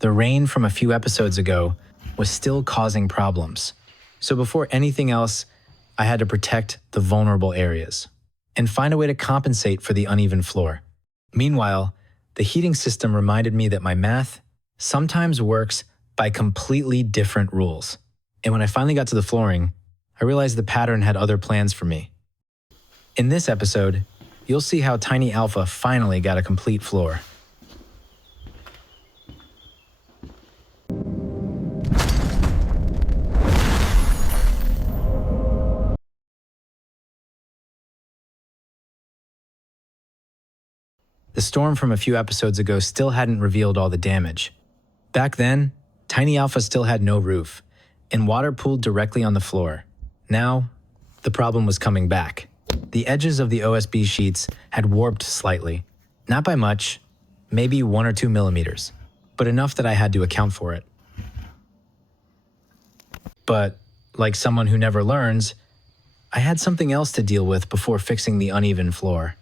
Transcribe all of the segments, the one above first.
The rain from a few episodes ago was still causing problems. So before anything else, I had to protect the vulnerable areas and find a way to compensate for the uneven floor. Meanwhile, the heating system reminded me that my math sometimes works by completely different rules. And when I finally got to the flooring, I realized the pattern had other plans for me. In this episode, you'll see how Tiny Alpha finally got a complete floor. The storm from a few episodes ago still hadn't revealed all the damage. Back then, Tiny Alpha still had no roof, and water pooled directly on the floor. Now, the problem was coming back. The edges of the OSB sheets had warped slightly. Not by much, maybe 1 or 2 millimeters, but enough that I had to account for it. But, like someone who never learns, I had something else to deal with before fixing the uneven floor.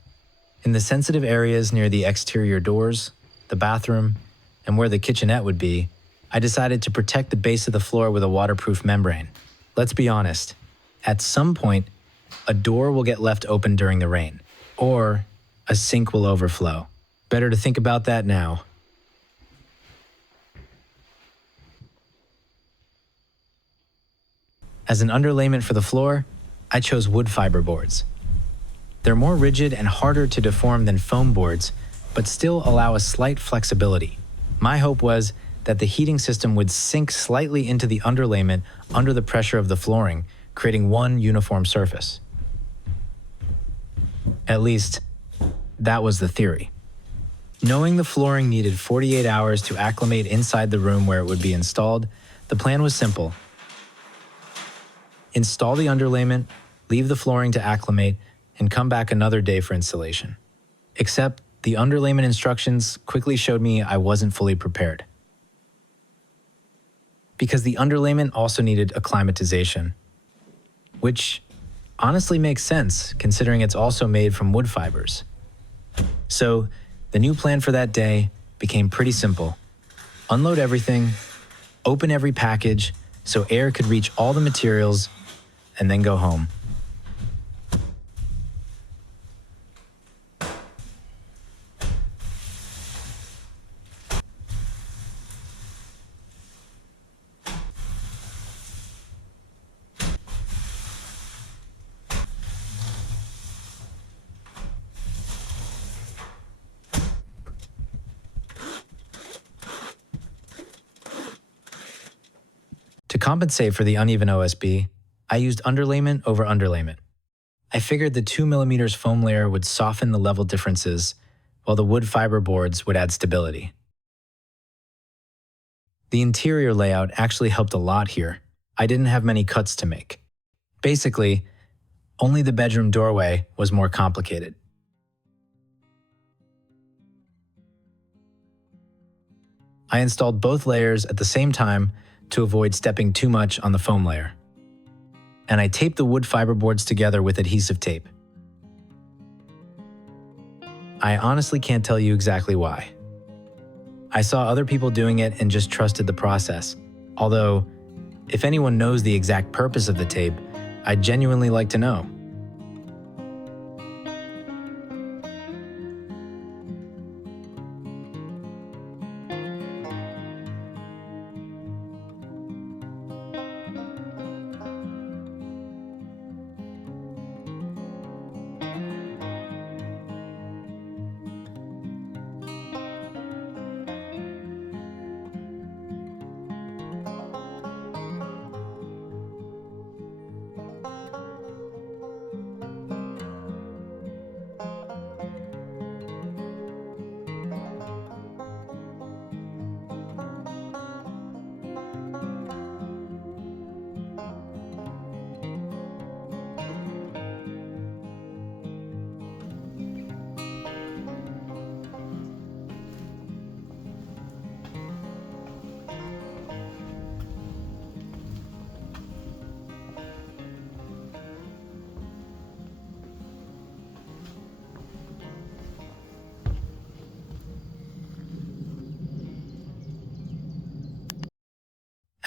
In the sensitive areas near the exterior doors, the bathroom, and where the kitchenette would be, I decided to protect the base of the floor with a waterproof membrane. Let's be honest, at some point, a door will get left open during the rain, or a sink will overflow. Better to think about that now. As an underlayment for the floor, I chose wood fiber boards. They're more rigid and harder to deform than foam boards, but still allow a slight flexibility. My hope was that the heating system would sink slightly into the underlayment under the pressure of the flooring, creating one uniform surface. At least, that was the theory. Knowing the flooring needed 48 hours to acclimate inside the room where it would be installed, the plan was simple. Install the underlayment, leave the flooring to acclimate, and come back another day for installation. Except the underlayment instructions quickly showed me I wasn't fully prepared. Because the underlayment also needed acclimatization, which honestly makes sense considering it's also made from wood fibers. So the new plan for that day became pretty simple. Unload everything, open every package so air could reach all the materials, and then go home. To compensate for the uneven OSB, I used underlayment over underlayment. I figured the 2 millimeters foam layer would soften the level differences, while the wood fiber boards would add stability. The interior layout actually helped a lot here. I didn't have many cuts to make. Basically, only the bedroom doorway was more complicated. I installed both layers at the same time to avoid stepping too much on the foam layer. And I taped the wood fiber boards together with adhesive tape. I honestly can't tell you exactly why. I saw other people doing it and just trusted the process. Although, if anyone knows the exact purpose of the tape, I'd genuinely like to know.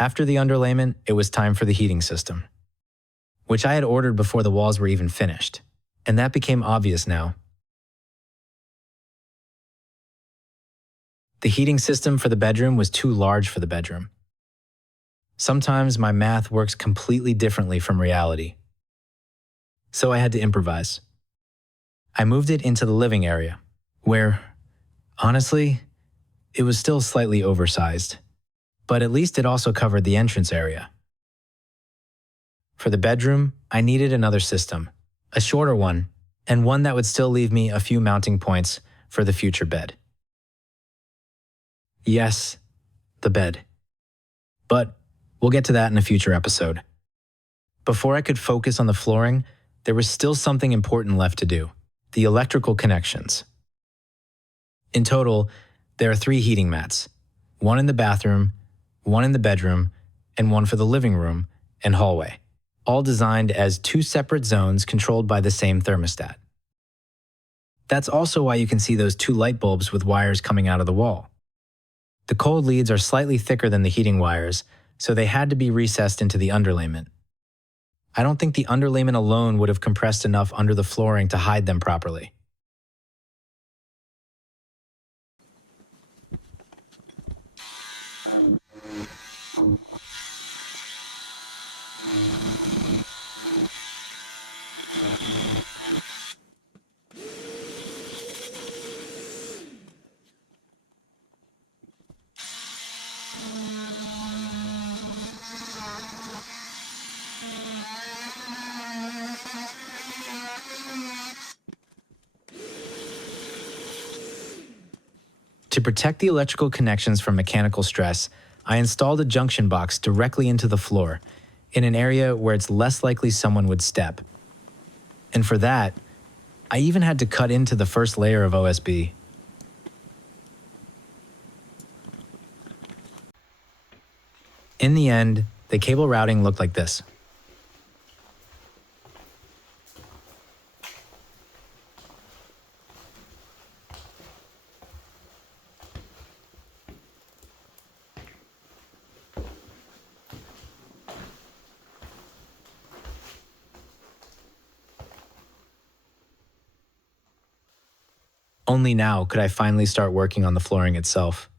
After the underlayment, it was time for the heating system, which I had ordered before the walls were even finished, and that became obvious now. The heating system for the bedroom was too large for the bedroom. Sometimes my math works completely differently from reality. So I had to improvise. I moved it into the living area, where, honestly, it was still slightly oversized, but at least it also covered the entrance area. For the bedroom, I needed another system, a shorter one, and one that would still leave me a few mounting points for the future bed. Yes, the bed. But we'll get to that in a future episode. Before I could focus on the flooring, there was still something important left to do: the electrical connections. In total, there are 3 heating mats, one in the bathroom, one in the bedroom, and one for the living room and hallway, all designed as 2 separate zones controlled by the same thermostat. That's also why you can see those 2 light bulbs with wires coming out of the wall. The cold leads are slightly thicker than the heating wires, so they had to be recessed into the underlayment. I don't think the underlayment alone would have compressed enough under the flooring to hide them properly. To protect the electrical connections from mechanical stress, I installed a junction box directly into the floor, in an area where it's less likely someone would step. And for that, I even had to cut into the first layer of OSB. In the end, the cable routing looked like this. Only now could I finally start working on the flooring itself.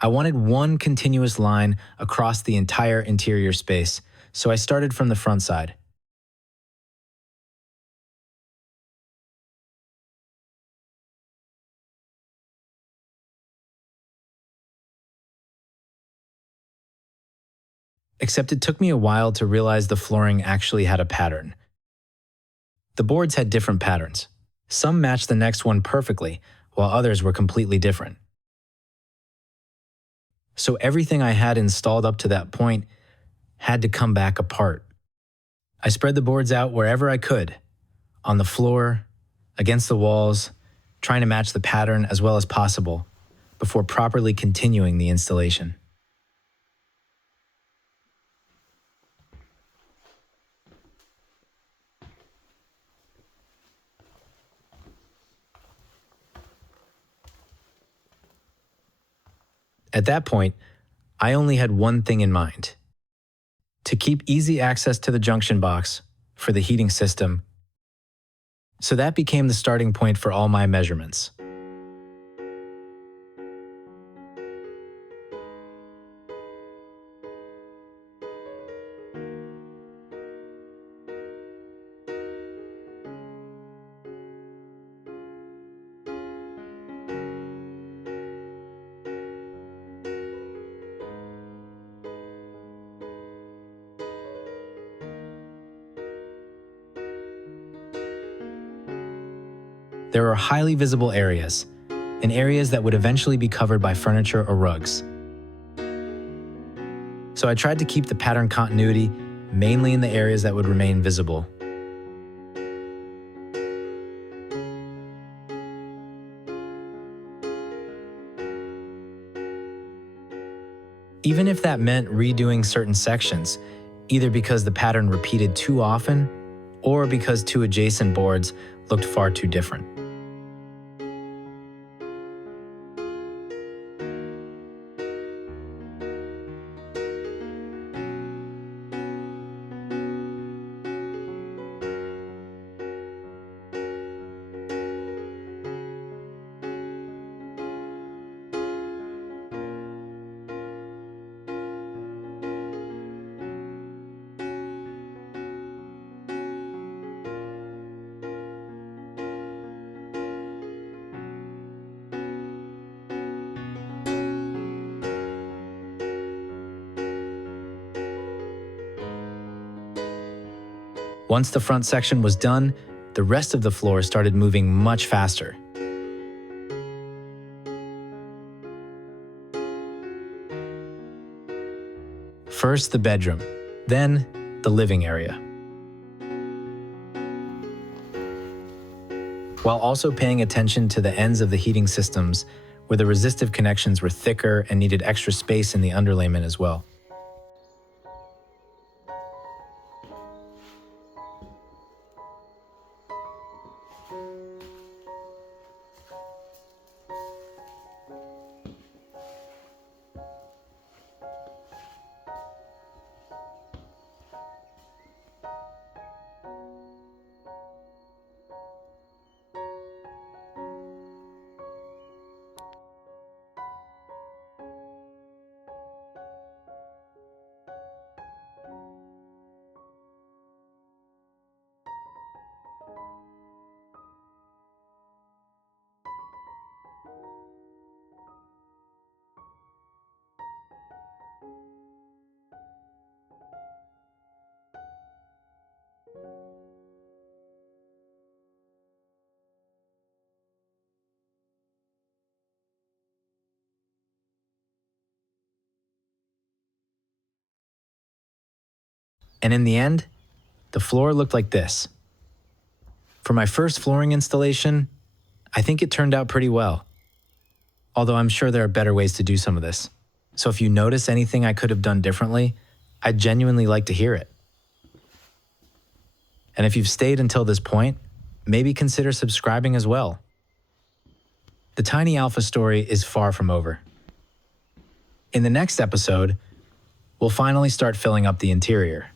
I wanted one continuous line across the entire interior space, so I started from the front side. Except it took me a while to realize the flooring actually had a pattern. The boards had different patterns. Some matched the next one perfectly, while others were completely different. So everything I had installed up to that point had to come back apart. I spread the boards out wherever I could, on the floor, against the walls, trying to match the pattern as well as possible, before properly continuing the installation. At that point, I only had one thing in mind: to keep easy access to the junction box for the heating system. So that became the starting point for all my measurements. There are highly visible areas, and areas that would eventually be covered by furniture or rugs. So I tried to keep the pattern continuity mainly in the areas that would remain visible. Even if that meant redoing certain sections, either because the pattern repeated too often or because 2 adjacent boards looked far too different. Once the front section was done, the rest of the floor started moving much faster. First the bedroom, then the living area. While also paying attention to the ends of the heating systems, where the resistive connections were thicker and needed extra space in the underlayment as well. And in the end, the floor looked like this. For my first flooring installation, I think it turned out pretty well. Although I'm sure there are better ways to do some of this. So if you notice anything I could have done differently, I'd genuinely like to hear it. And if you've stayed until this point, maybe consider subscribing as well. The Tiny Alpha story is far from over. In the next episode, we'll finally start filling up the interior.